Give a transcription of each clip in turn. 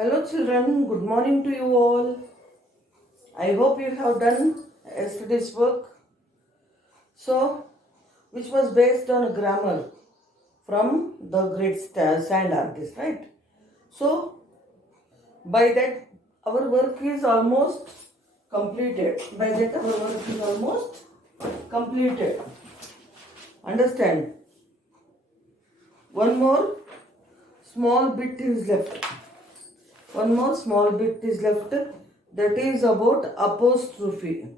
Hello children, good morning to you all. I hope you have done yesterday's work. So, which was based on a grammar from the great sand artist, right? So, by that our work is almost completed. Understand? One more small bit is left. That is about apostrophe.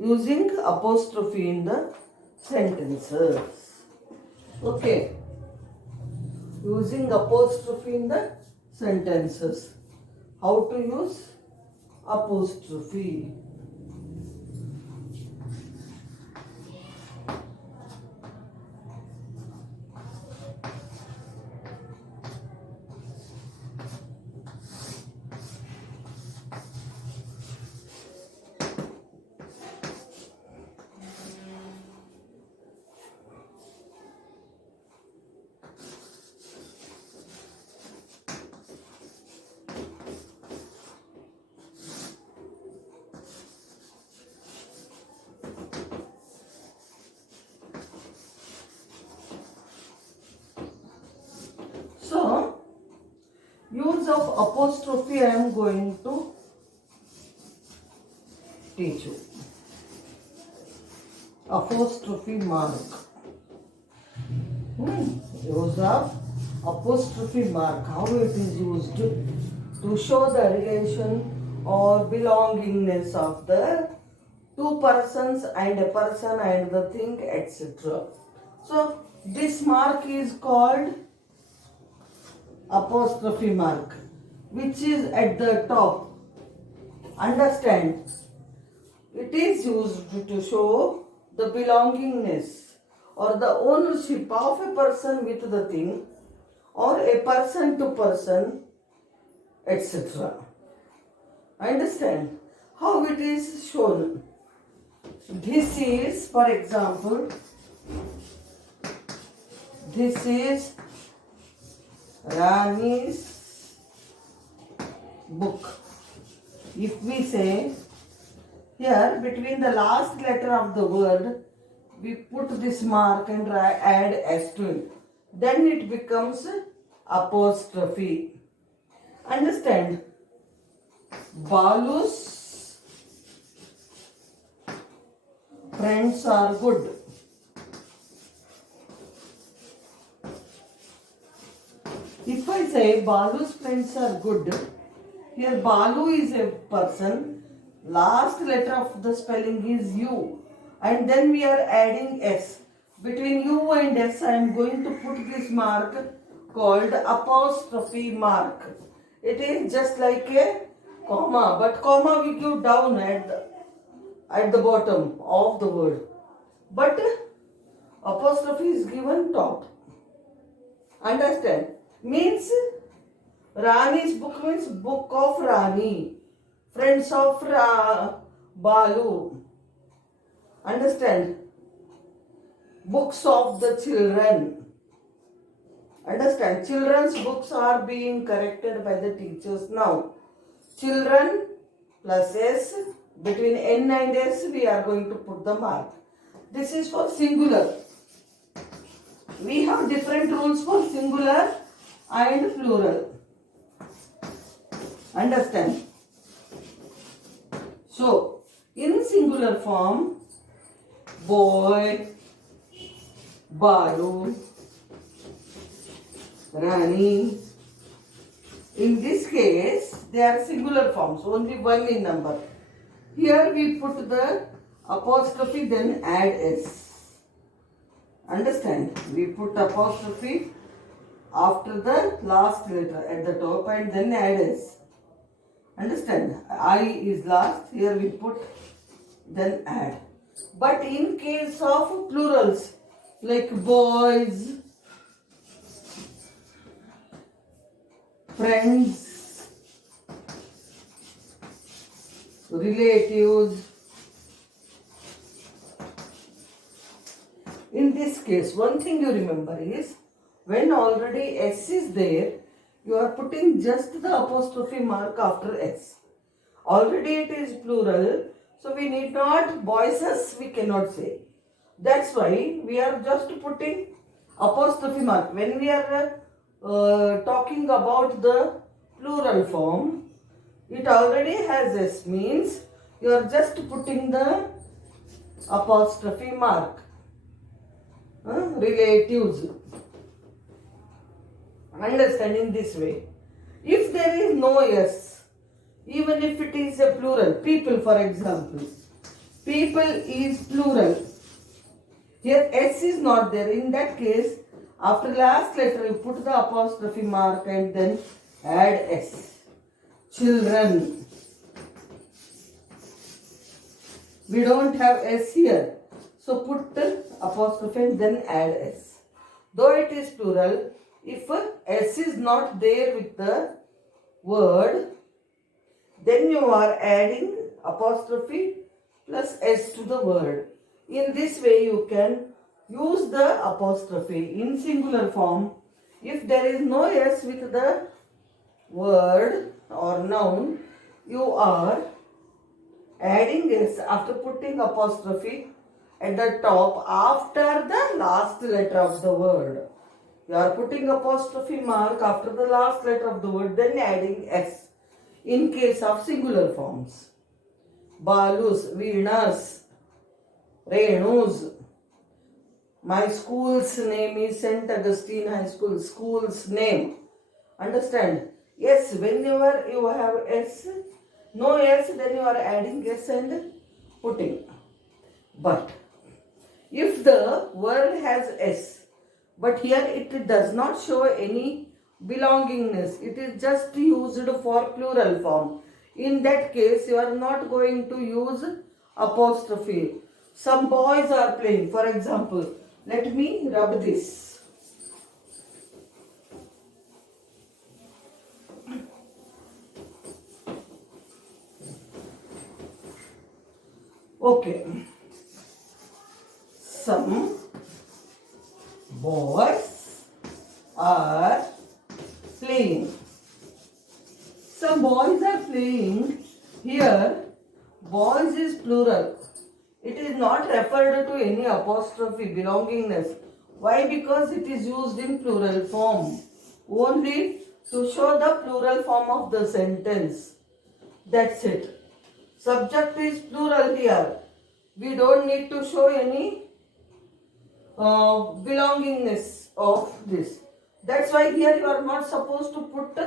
Using apostrophe in the sentences. Okay. Using apostrophe in the sentences. How to use apostrophe? So, use of apostrophe I am going to teach you. Apostrophe mark. Use of apostrophe mark. How it is used to show the relation or belongingness of the two persons and a person and the thing, etc. So, this mark is called apostrophe mark, which is at the top. Understand? It is used to show the belongingness or the ownership of a person with the thing or a person to person, etc. Understand how it is shown? This is, for example, this is Rani's book. If we say here between the last letter of the word we put this mark and add s to it, then it becomes apostrophe. Understand? Balu's friends are good. If I say Balu's friends are good, here Balu is a person, last letter of the spelling is U, and then we are adding S. Between U and S I am going to put this mark called apostrophe mark. It is just like a comma, but comma we give down at the bottom of the word. But apostrophe is given top. Understand? Means Rani's book means book of Rani. Friends of Balu. Understand? Books of the children. Understand? Children's books are being corrected by the teachers now. Children plus S. Between N and S we are going to put the mark. This is for singular. We have different rules for singular and plural. Understand? So, in singular form, boy, Balu, Rani. In this case, they are singular forms, only one in number. Here we put the apostrophe, then add S. Understand? We put apostrophe after the last letter at the top and then add S. Understand? I is last, here we put, then add. But in case of plurals, like boys, friends, relatives, in this case, one thing you remember is, When already S is there, you are putting just the apostrophe mark after S. Already it is plural, so we need not, boys us we cannot say. That's why we are just putting apostrophe mark. When we are talking about the plural form, it already has S, means you are just putting the apostrophe mark. Relatives. Understand in this way. If there is no S, even if it is a plural, people for example, people is plural. Here S is not there. In that case, after last letter you put the apostrophe mark and then add S. Children. We don't have S here. So put the apostrophe and then add S. Though it is plural, if S is not there with the word, then you are adding apostrophe plus S to the word. In this way you can use the apostrophe in singular form. If there is no S with the word or noun, you are adding S after putting apostrophe at the top after the last letter of the word. You are putting apostrophe mark after the last letter of the word, then adding S in case of singular forms. Balus, Veenas, Renus. My school's name is St. Augustine High School. School's name. Understand? Yes, whenever you have S, no S, then you are adding S and putting. But if the word has S, but here it does not show any belongingness, it is just used for plural form. In that case, you are not going to use apostrophe. Some boys are playing. For example, let me rub this. Okay. Some boys are playing. Some boys are playing. Here, boys is plural. It is not referred to any apostrophe belongingness. Why? Because it is used in plural form. Only to show the plural form of the sentence. That's it. Subject is plural here. We don't need to show any belongingness of this. That's why here you are not supposed to put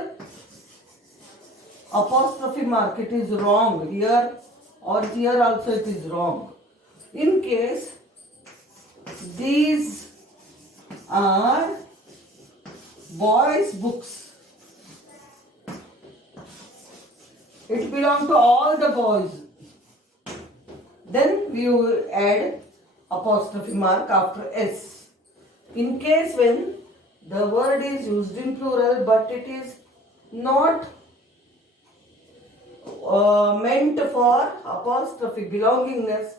apostrophe mark. It is wrong. Here or here also it is wrong. In case these are boys' books, it belongs to all the boys. Then we will add apostrophe mark after S. In case when the word is used in plural but it is not meant for apostrophe belongingness,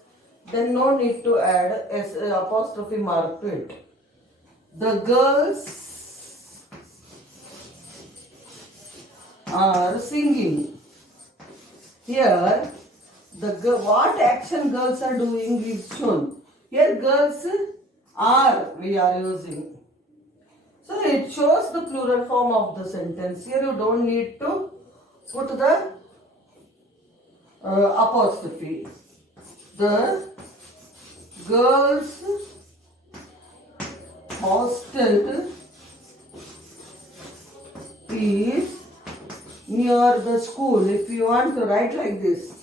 then no need to add S, apostrophe mark to it. The girls are singing. Here, what action girls are doing is shown. Here, girls are we are using. So, it shows the plural form of the sentence. Here, you don't need to put the apostrophe. The girls' hostel is near the school. If you want to write like this,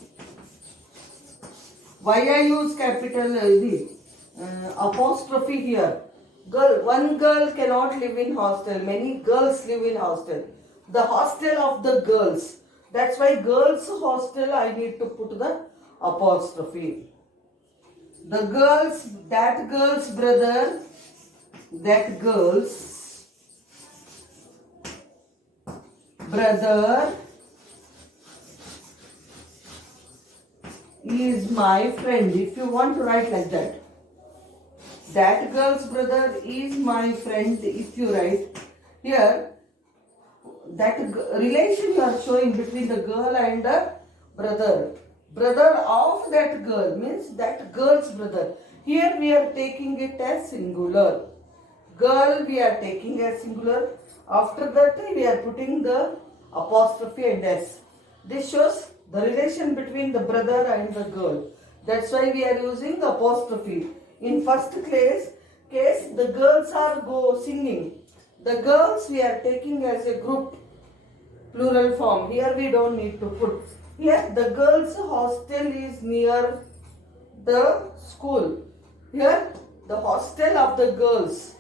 why I use capital apostrophe here? Girl, one girl cannot live in hostel. Many girls live in hostel. The hostel of the girls. That's why girls hostel I need to put the apostrophe. The girls, that girl's brother, that girl's brother is my friend. If you want to write like that. That girl's brother is my friend. If you write here, that relation you are showing between the girl and the brother. Brother of that girl means that girl's brother. Here we are taking it as singular. Girl we are taking as singular. After that we are putting the apostrophe and s. This shows the relation between the brother and the girl. That's why we are using apostrophe. In first case the girls are singing. The girls we are taking as a group, plural form. Here we don't need to put. Here the girls' hostel is near the school. Here the hostel of the girls.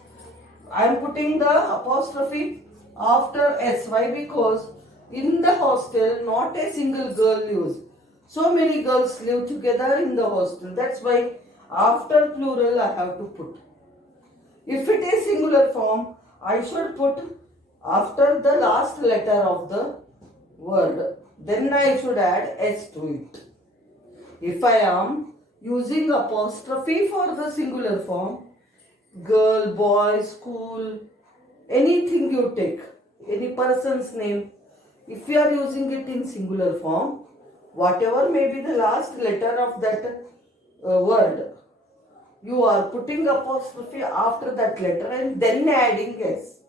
I am putting the apostrophe after s. Why? Because in the hostel not a single girl lives. So many girls live together in the hostel. That's why after plural I have to put. If it is singular form, I should put after the last letter of the word. Then I should add s to it. If I am using apostrophe for the singular form, girl, boy, school, anything you take, any person's name, if you are using it in singular form, whatever may be the last letter of that word, you are putting apostrophe after that letter and then adding s.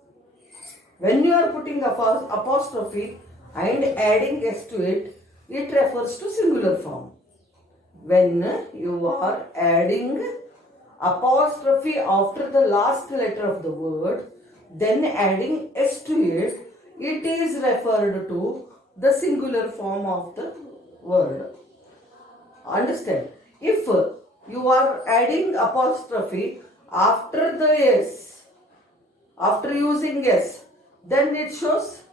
When you are putting apostrophe and adding s to it, it refers to singular form. When you are adding apostrophe after the last letter of the word, then adding s to it, it is referred to the singular form of the word. Understand? If you are adding apostrophe after the s, after using s, then it shows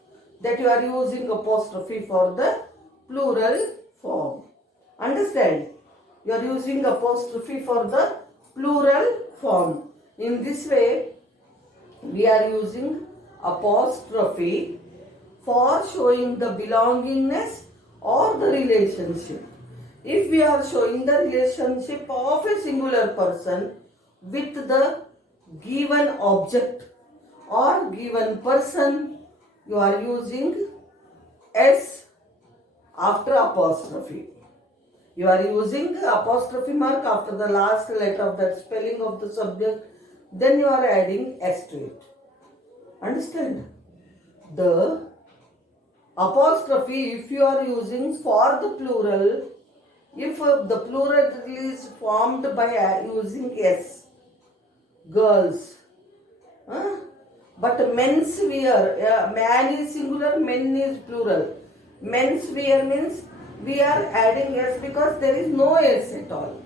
that you are using apostrophe for the plural form. Understand? You are using apostrophe for the plural form. In this way, we are using apostrophe for showing the belongingness or the relationship. If we are showing the relationship of a singular person with the given object or given person, you are using s after apostrophe. You are using apostrophe mark after the last letter of that spelling of the subject, then you are adding s to it. Understand? The apostrophe, if you are using for the plural, if the plural is formed by using s, girls, but men's wear, man is singular, men is plural. Men's wear means we are adding s because there is no s at all.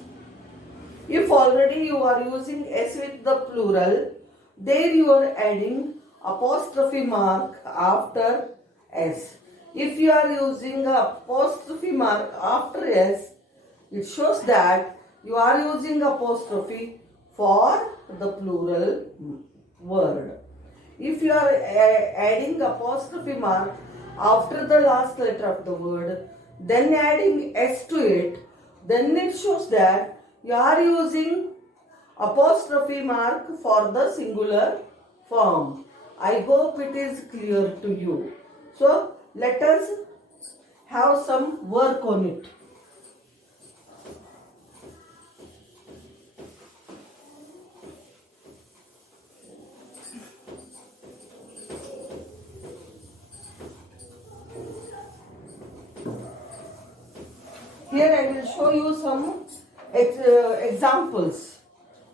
If already you are using s with the plural, there you are adding apostrophe mark after s. If you are using apostrophe mark after s, it shows that you are using apostrophe for the plural word. If you are adding apostrophe mark after the last letter of the word, then adding s to it, then it shows that you are using apostrophe mark for the singular form. I hope it is clear to you. So let us have some work on it. Here I will show you some examples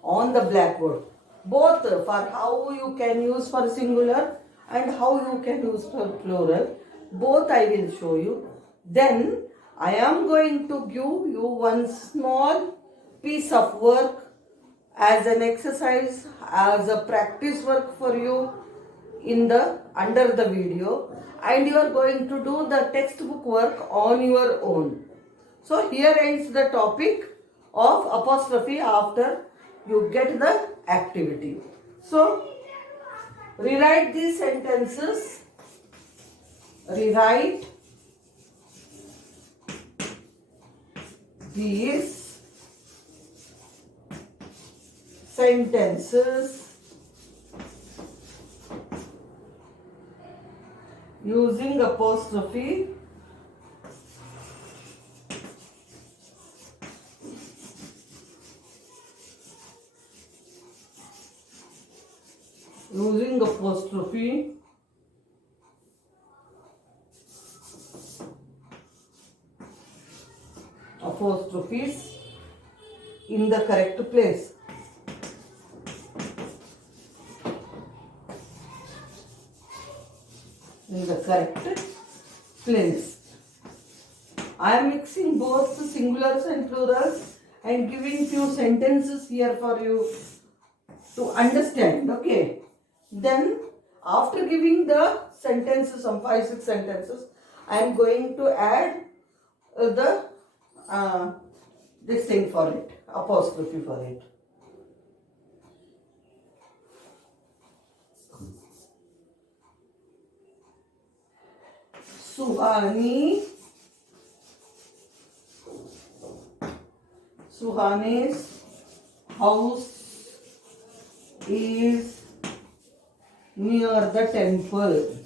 on the blackboard, both for how you can use for singular and how you can use for plural. Both I will show you. Then I am going to give you one small piece of work as an exercise, as a practice work for you in the under the video, and you are going to do the textbook work on your own. So here ends the topic of apostrophe after you get the activity. So rewrite these sentences. Rewrite these sentences using apostrophe apostrophes in the correct place. In the correct place. I am mixing both singulars and plurals and giving few sentences here for you to understand. Okay. Then after giving the sentences, some 5-6 sentences, I am going to add this thing for it, apostrophe for it. Suhani's house is near the temple.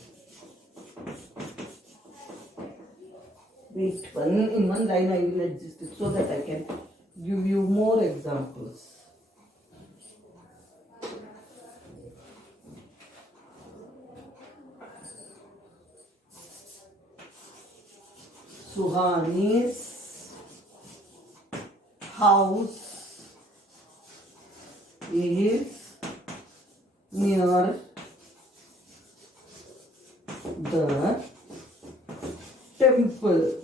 Wait, in one line I will adjust it so that I can give you more examples. Suhani's house is near the temple.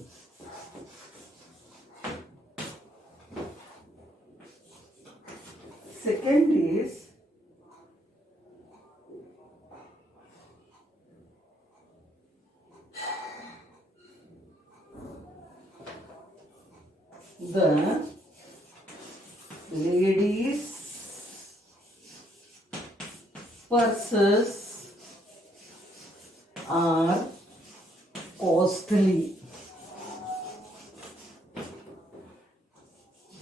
Second is the ladies' purses are costly.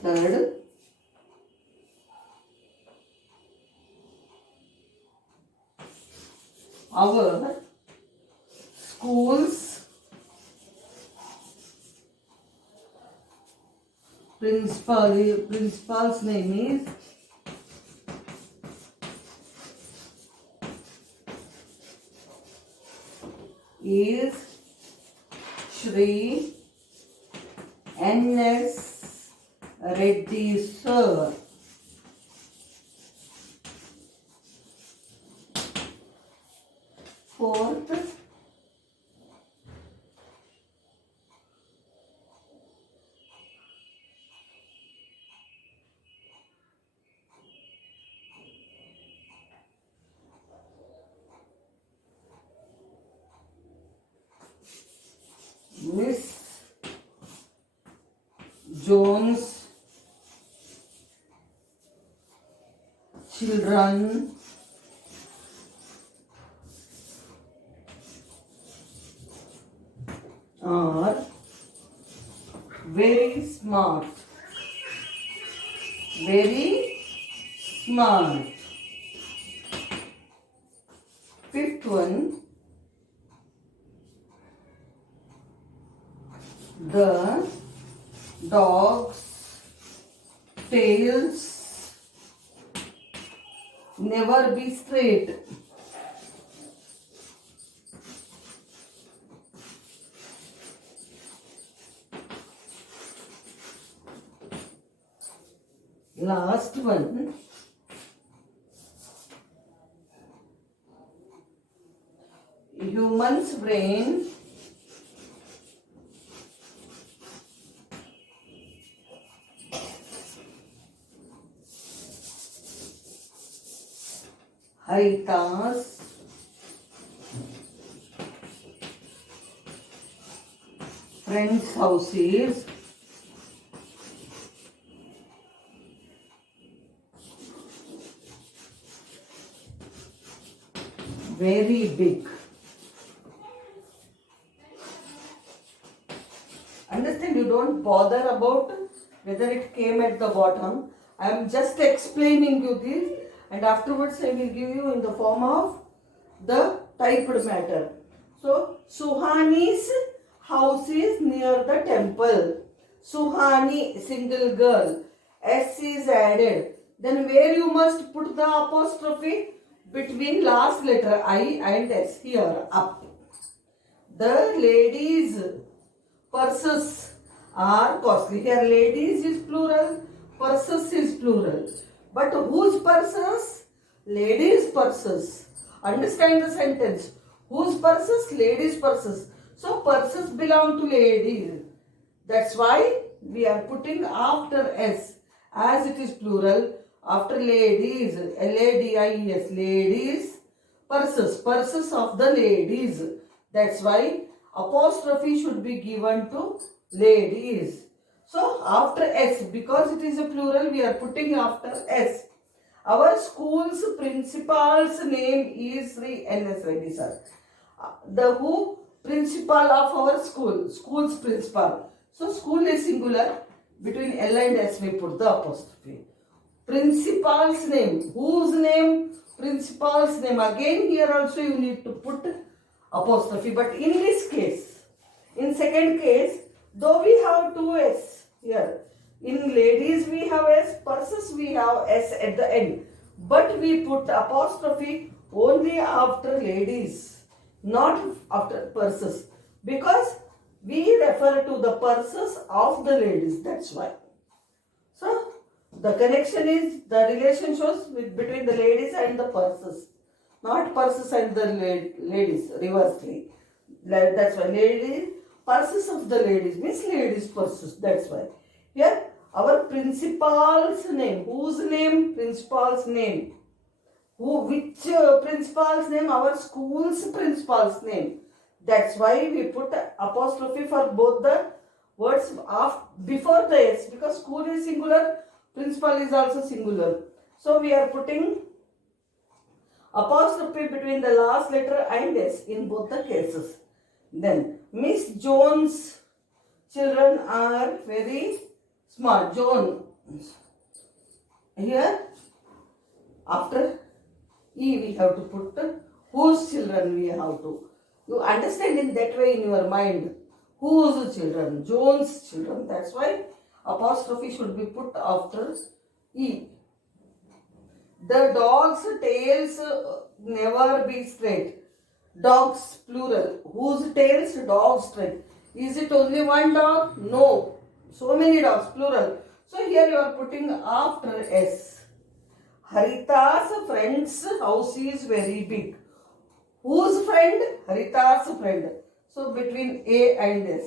Third, our school's principal's name is Shri N.S. Reddy Sir. Fourth, Miss Jones' children are very smart. Very smart. Fifth one, the dog's tails never be straight. Last one, human's brain Harita's friend's house is very big. Understand, you don't bother about whether it came at the bottom. I am just explaining you this, and afterwards I will give you in the form of the typed matter. So, Suhani's house is near the temple. Suhani, single girl. S is added. Then where you must put the apostrophe? Between last letter I and S. Here, up. The ladies' purses are costly. Here, ladies is plural, purses is plural. But whose purses? Ladies' purses. Understand the sentence. Whose purses? Ladies' purses. So, purses belong to ladies. That's why we are putting after S. As it is plural, after ladies, L-A-D-I-E-S, ladies, purses, purses of the ladies. That's why apostrophe should be given to ladies. So after S, because it is a plural, we are putting after S. Our school's principal's name is Sri N.S. Reddy sir. The who? Principal of our school, school's principal. So school is singular. Between L and S we put the apostrophe. Principal's name. Whose name? Principal's name. Again here also you need to put apostrophe. But in this case, in second case, though we have two S here. In ladies we have S, purses we have S at the end. But we put apostrophe only after ladies, not after purses. Because we refer to the purses of the ladies. That's why. So, the connection is, the relation shows between the ladies and the purses. Not purses and the ladies, reversely. That's why ladies, purses of the ladies means ladies' purses. That's why. Here, our principal's name. Whose name? Principal's name. Which principal's name? Our school's principal's name. That's why we put apostrophe for both the words before the S, because school is singular, principal is also singular. So we are putting apostrophe between the last letter and S in both the cases. Then Miss Jones' children are very smart. Jones. Here after E we have to put whose children we have to. You understand in that way in your mind. Whose children? Jones' children. That's why apostrophe should be put after E. The dog's tails never be straight. Dogs, plural. Whose tails? Dogs straight. Is it only one dog? No. So many dogs, plural. So here you are putting after S. Harita's friend's house is very big. Whose friend? Harita's friend. So between A and S.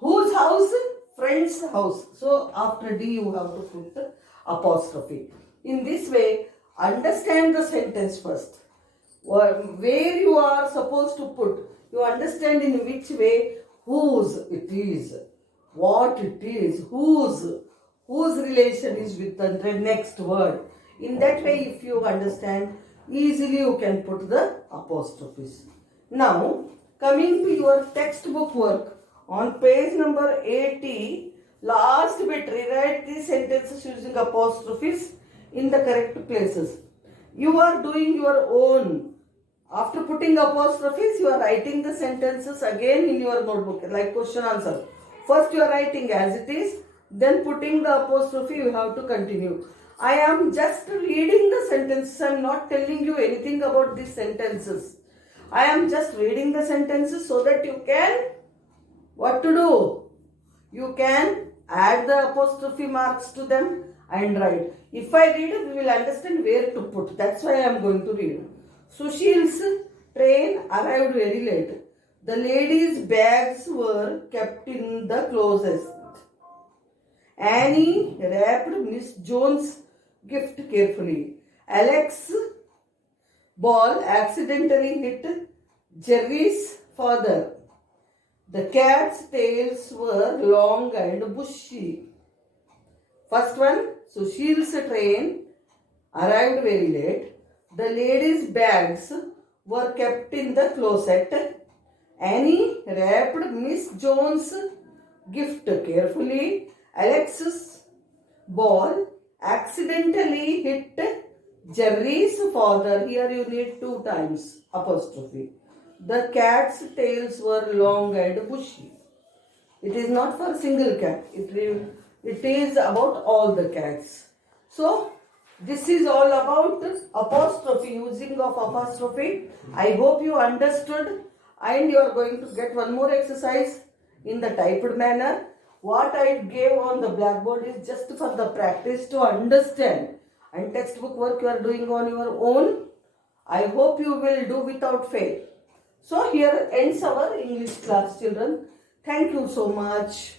Whose house? Friend's house. So after D you have to put apostrophe. In this way, understand the sentence first. Where you are supposed to put. You understand in which way whose it is. What it is. Whose relation is with the next word. In that way, if you understand, easily you can put the apostrophes. Now, coming to your textbook work, on page number 80, last bit, rewrite these sentences using apostrophes in the correct places. You are doing your own. After putting apostrophes, you are writing the sentences again in your notebook, like question answer. First you are writing as it is, then putting the apostrophe, you have to continue. I am just reading the sentences. I am not telling you anything about these sentences. I am just reading the sentences so that you can, what to do? You can add the apostrophe marks to them and write. If I read, you will understand where to put. That's why I am going to read. Sushil's train arrived very late. The ladies' bags were kept in the closet. Annie wrapped Miss Jones' gift carefully. Alex's ball accidentally hit Jerry's father. The cat's tails were long and bushy. First one, Sushil's train arrived very late. The ladies' bags were kept in the closet. Annie wrapped Miss Jones' gift carefully. Alex's ball accidentally hit Jerry's father. Here you need 2 times apostrophe. The cat's tails were long and bushy. It is not for single cat. It is about all the cats. So this is all about apostrophe, using of apostrophe. I hope you understood, and you are going to get one more exercise in the typed manner. What I gave on the blackboard is just for the practice to understand, and textbook work you are doing on your own. I hope you will do without fail. So here ends our English class, children. Thank you so much.